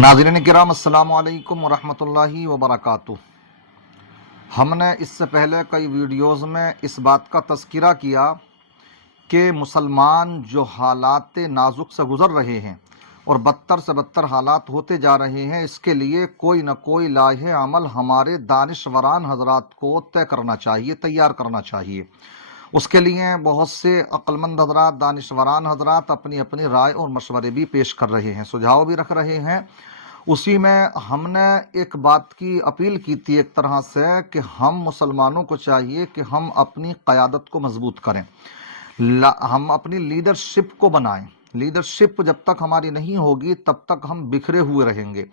नाज़रीन किराम अस्सलामु अलैकुम वरहमतुल्लाहि वबरकातुह। हमने इससे पहले कई वीडियोज़ में इस बात का तज़किरा किया कि मुसलमान जो हालात नाजुक से गुज़र रहे हैं और बदतर से बदतर हालात होते जा रहे हैं, इसके लिए कोई न कोई लाहे अमल हमारे दानिशवरान हज़रात को तय करना चाहिए, तैयार करना चाहिए। उसके लिए बहुत से अक्लमंद हज़रात, दानिशवरान हज़रात अपनी अपनी राय और मशवरे भी पेश कर रहे हैं, सुझाव भी रख रहे हैं। उसी में हमने एक बात की अपील की थी एक तरह से कि हम मुसलमानों को चाहिए कि हम अपनी क़यादत को मजबूत करें, हम अपनी लीडरशिप को बनाएं। लीडरशिप जब तक हमारी नहीं होगी तब तक हम बिखरे हुए रहेंगे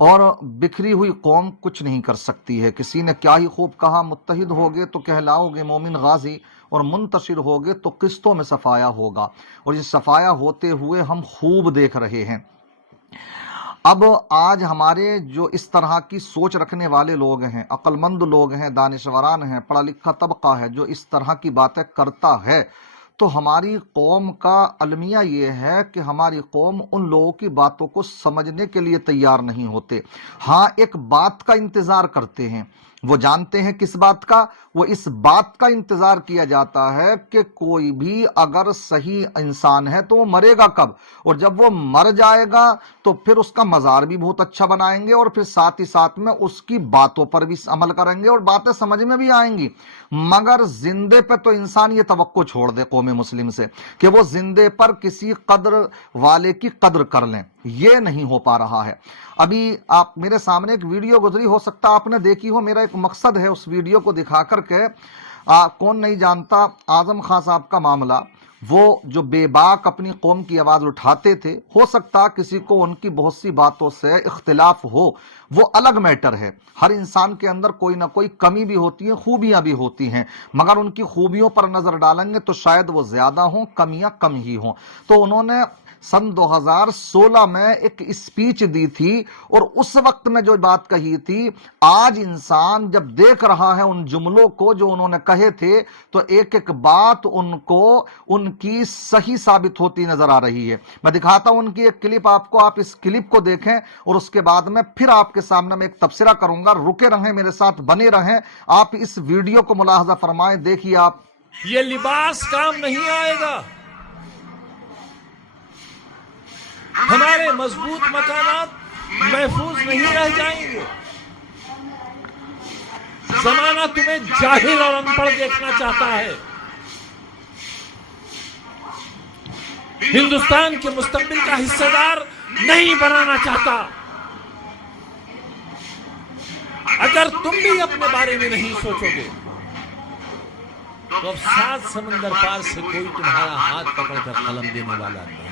और बिखरी हुई कौम कुछ नहीं कर सकती है। किसी ने क्या ही खूब कहा, मुत्तहिद होगे तो कहलाओगे मोमिन गाजी और मुंतशिर होगे तो किस्तों में सफाया होगा। और ये सफाया होते हुए हम खूब देख रहे हैं। अब आज हमारे जो इस तरह की सोच रखने वाले लोग हैं, अक्लमंद लोग हैं, दानिशवरान हैं, पढ़ा लिखा तबका है जो इस तरह की बातें करता है, तो हमारी कौम का अलमिया ये है कि हमारी कौम उन लोगों की बातों को समझने के लिए तैयार नहीं होते। हाँ, एक बात का इंतज़ार करते हैं। वो जानते हैं किस बात का? वो इस बात का इंतजार किया जाता है कि कोई भी अगर सही इंसान है तो वो मरेगा कब, और जब वो मर जाएगा तो फिर उसका मज़ार भी बहुत अच्छा बनाएंगे और फिर साथ ही साथ में उसकी बातों पर भी अमल करेंगे और बातें समझ में भी आएंगी। मगर जिंदे पे तो इंसान ये तवक्को छोड़ दे कौम मुस्लिम से कि वो जिंदे पर किसी कद्र वाले की कद्र कर लें, ये नहीं हो पा रहा है। अभी आप मेरे सामने एक वीडियो गुजरी, हो सकता आपने देखी हो। मेरा एक मकसद है उस वीडियो को दिखा करके, कौन नहीं जानता आजम खान साहब का मामला। वो जो बेबाक अपनी कौम की आवाज़ उठाते थे, हो सकता किसी को उनकी बहुत सी बातों से इख्तिलाफ हो, वो अलग मैटर है। हर इंसान के अंदर कोई ना कोई कमी भी होती है, खूबियां भी होती हैं, मगर उनकी खूबियों पर नज़र डालेंगे तो शायद वो ज़्यादा हों, कमियां कम ही हों। तो उन्होंने सन 2016 में एक स्पीच दी थी और उस वक्त में जो बात कही थी, आज इंसान जब देख रहा है उन जुमलों को जो उन्होंने कहे थे, तो एक एक बात उनको उनकी सही साबित होती नजर आ रही है। मैं दिखाता हूं उनकी एक क्लिप आपको, आप इस क्लिप को देखें और उसके बाद में फिर आपके सामने मैं एक तबसरा करूंगा। रुके रहें, मेरे साथ बने रहें, आप इस वीडियो को मुलाहजा फरमाएं। देखिए आप। ये लिबास काम नहीं आएगा, हमारे मजबूत मकानात महफूज नहीं रह जाएंगे। जमाना तुम्हें जाहिल और अनपढ़ देखना चाहता है। हिंदुस्तान के मुस्तकबिल का हिस्सेदार नहीं बनाना चाहता। अगर तुम भी अपने बारे में नहीं सोचोगे तो अब 7 समंदर पार से कोई तुम्हारा हाथ पकड़कर कलम देने वाला नहीं।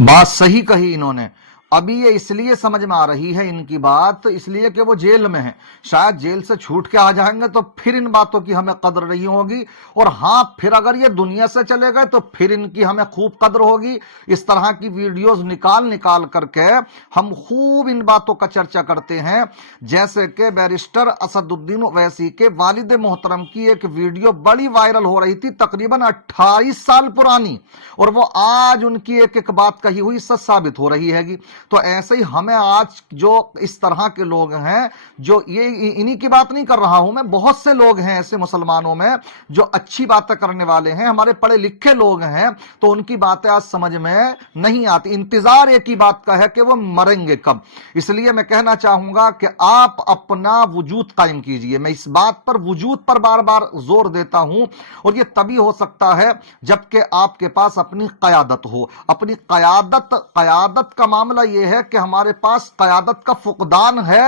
बात सही कही इन्होंने। अभी ये इसलिए समझ में आ रही है इनकी बात, इसलिए कि वो जेल में हैं। शायद जेल से छूट के आ जाएंगे तो फिर इन बातों की हमें कद्र नहीं होगी, और हाँ, फिर अगर ये दुनिया से चले गए तो फिर इनकी हमें खूब कद्र होगी। इस तरह की वीडियोस निकाल निकाल करके हम खूब इन बातों का चर्चा करते हैं। जैसे कि बैरिस्टर असदुद्दीन ओवैसी के वालिद मोहतरम की एक वीडियो बड़ी वायरल हो रही थी, तकरीबन 28 साल पुरानी, और वो आज उनकी एक एक बात कही हुई सच साबित हो रही है। तो ऐसे ही हमें आज जो इस तरह के लोग हैं, जो ये इन्हीं की बात नहीं कर रहा हूं मैं, बहुत से लोग हैं ऐसे मुसलमानों में जो अच्छी बातें करने वाले हैं, हमारे पढ़े लिखे लोग हैं, तो उनकी बातें आज समझ में नहीं आती। इंतजार एक ही बात का है कि वो मरेंगे कब। इसलिए मैं कहना चाहूंगा कि आप अपना वजूद कायम कीजिए। मैं इस बात पर, वजूद पर बार बार जोर देता हूं, और ये तभी हो सकता है जबकि आपके पास अपनी क़यादत हो। अपनी क़यादत का मामला यह है कि हमारे पास क़यादत का फुकदान है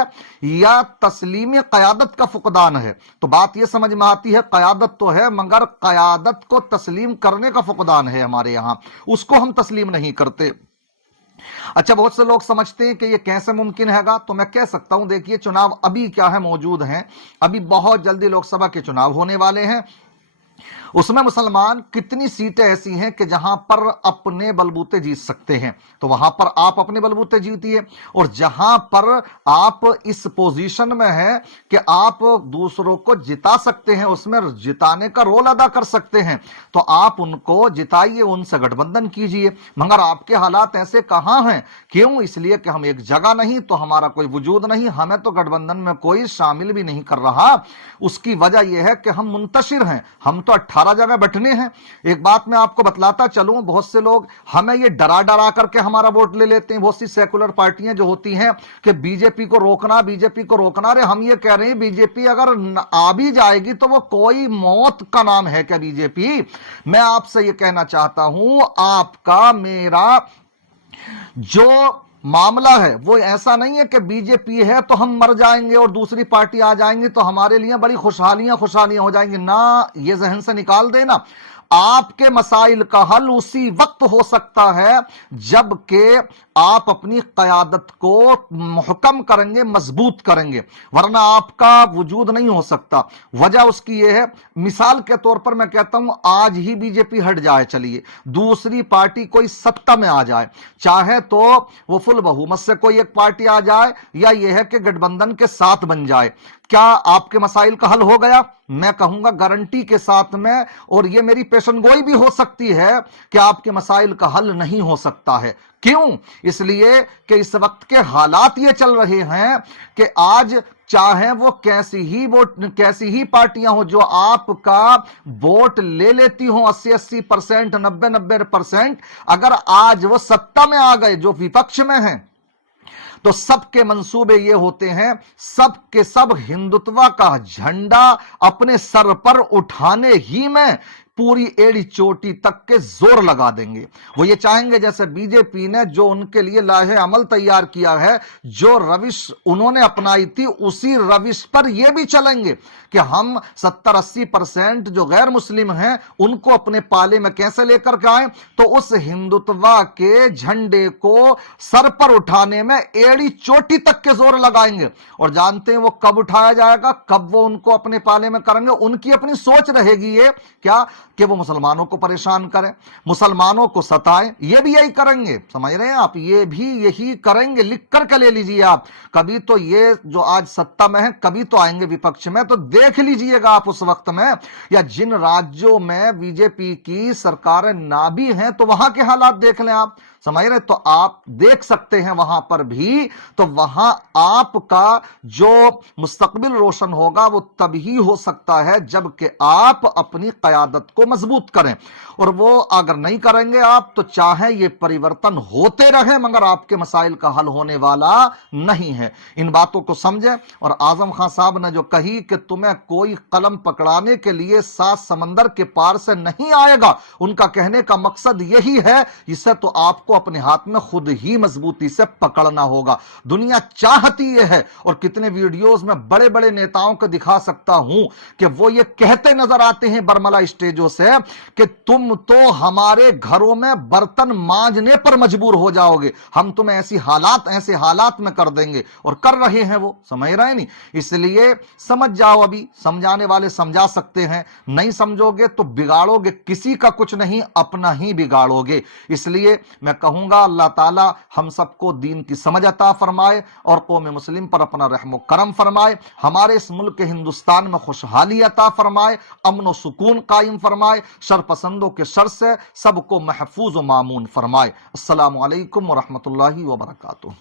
या तस्लीम क़यादत का फुकदान है। तो बात यह समझ में आती है, क़यादत तो है मगर क़यादत को तस्लीम करने का फुकदान है हमारे यहां, उसको हम तस्लीम नहीं करते। अच्छा, बहुत से लोग समझते हैं कि ये कैसे मुमकिन हैगा। तो मैं कह सकता हूं, देखिए चुनाव अभी क्या है, मौजूद हैं, अभी बहुत जल्दी लोकसभा के चुनाव होने वाले हैं, उसमें मुसलमान कितनी सीटें ऐसी हैं कि जहां पर अपने बलबूते जीत सकते हैं, तो वहां पर आप अपने बलबूते जीतिए। और जहां पर आप इस पोजीशन में हैं कि आप दूसरों को जिता सकते हैं, उसमें जिताने का रोल अदा कर सकते हैं, तो आप उनको जिताइए, उनसे गठबंधन कीजिए। मगर आपके हालात ऐसे कहां हैं? क्यों? इसलिए कि हम एक जगह नहीं तो हमारा कोई वजूद नहीं, हमें तो गठबंधन में कोई शामिल भी नहीं कर रहा। उसकी वजह यह है कि हम मुंतशिर हैं, हम तो 18 जगह बैठने हैं। एक बात मैं आपको बतलाता चलूं, बहुत से लोग हमें ये डरा डरा करके हमारा वोट ले लेते हैं। बहुत सी सेकुलर पार्टियां जो होती हैं कि बीजेपी को रोकना, बीजेपी को रोकना। अरे हम ये कह रहे हैं बीजेपी अगर आ भी जाएगी तो वो कोई मौत का नाम है क्या बीजेपी? मैं आपसे ये कहना चाहता हूं, आपका मेरा जो मामला है वो ऐसा नहीं है कि बीजेपी है तो हम मर जाएंगे और दूसरी पार्टी आ जाएंगी तो हमारे लिए बड़ी खुशहालियां हो जाएंगी ना। ये जहन से निकाल देना। आपके मसाइल का हल उसी वक्त हो सकता है जबकि आप अपनी क़यादत को मुहकम करेंगे, मजबूत करेंगे, वरना आपका वजूद नहीं हो सकता। वजह उसकी यह है, मिसाल के तौर पर मैं कहता हूं, आज ही बीजेपी हट जाए, चलिए दूसरी पार्टी कोई सत्ता में आ जाए, चाहे तो वो फुल बहुमत से कोई एक पार्टी आ जाए या यह है कि गठबंधन के साथ बन जाए, क्या आपके मसाइल का हल हो गया? मैं कहूंगा गारंटी के साथ में, और ये मेरी पेशनगोई भी हो सकती है कि आपके मसाइल का हल नहीं हो सकता है। क्यों? इसलिए कि इस वक्त के हालात ये चल रहे हैं कि आज चाहे वो कैसी ही पार्टियां हो जो आपका वोट ले लेती हो 80% 90% अगर आज वो सत्ता में आ गए, जो विपक्ष में हैं, तो सबके मंसूबे ये होते हैं, सब के सब हिंदुत्व का झंडा अपने सर पर उठाने ही में पूरी एड़ी चोटी तक के जोर लगा देंगे। वो ये चाहेंगे जैसे बीजेपी ने जो उनके लिए लाहे अमल तैयार किया है, जो रविश उन्होंने अपनाई थी, उसी रविश पर ये भी चलेंगे कि हम 70-80% जो गैर मुस्लिम हैं उनको अपने पाले में कैसे लेकर के आए, तो उस हिंदुत्व के झंडे को सर पर उठाने में एड़ी चोटी तक के जोर लगाएंगे। और जानते हैं वो कब उठाया जाएगा, कब वो उनको अपने पाले में करेंगे? उनकी अपनी सोच रहेगी ये क्या कि वो मुसलमानों को परेशान करें, मुसलमानों को सताएं, ये भी यही करेंगे। समझ रहे हैं आप? ये भी यही करेंगे। लिख करके ले लीजिए आप। कभी तो ये जो आज सत्ता में है, कभी तो आएंगे विपक्ष में, तो देख लीजिएगा आप उस वक्त में, या जिन राज्यों में बीजेपी की सरकारें ना भी हैं तो वहां के हालात देख लें आप। समझ रहे? तो आप देख सकते हैं वहां पर भी, तो वहां आपका जो मुस्तकबिल रोशन होगा वो तभी हो सकता है जबकि आप अपनी क़यादत को मजबूत करें। और वो अगर नहीं करेंगे आप, तो चाहे ये परिवर्तन होते रहे मगर आपके मसाइल का हल होने वाला नहीं है। इन बातों को समझें। और आजम खान साहब ने जो कही कि तुम्हें कोई कलम पकड़ाने के लिए 7 समंदर के पार से नहीं आएगा, उनका कहने का मकसद यही है, इसे तो आपको अपने हाथ में खुद ही मजबूती से पकड़ना होगा। दुनिया चाहती यह है, और कितने वीडियोस में बड़े बड़े नेताओं को दिखा सकता हूं कि वो ये कहते नजर आते हैं बरमला स्टेजों से कि तुम तो हमारे घरों में बर्तन मांजने पर मजबूर हो जाओगे, हम तुम्हें ऐसे हालात में कर देंगे, और कर रहे हैं वो। समझ रहे नहीं? इसलिए समझ जाओ। अभी समझाने वाले समझा सकते हैं, नहीं समझोगे तो बिगाड़ोगे किसी का कुछ नहीं, अपना ही बिगाड़ोगे। इसलिए मैं कहूंगा अल्लाह ताला हम सबको दीन की समझ अता फरमाए और कौम मुस्लिम पर अपना रहम करम फरमाए, हमारे इस मुल्क हिंदुस्तान में खुशहाली अता फरमाए, अमन व सुकून कायम फरमाए, शर पसंदों के शर से सबको महफूज व मामून फरमाए। अस्सलामु अलैकुम व रहमतुल्लाहि व बरकातुहू।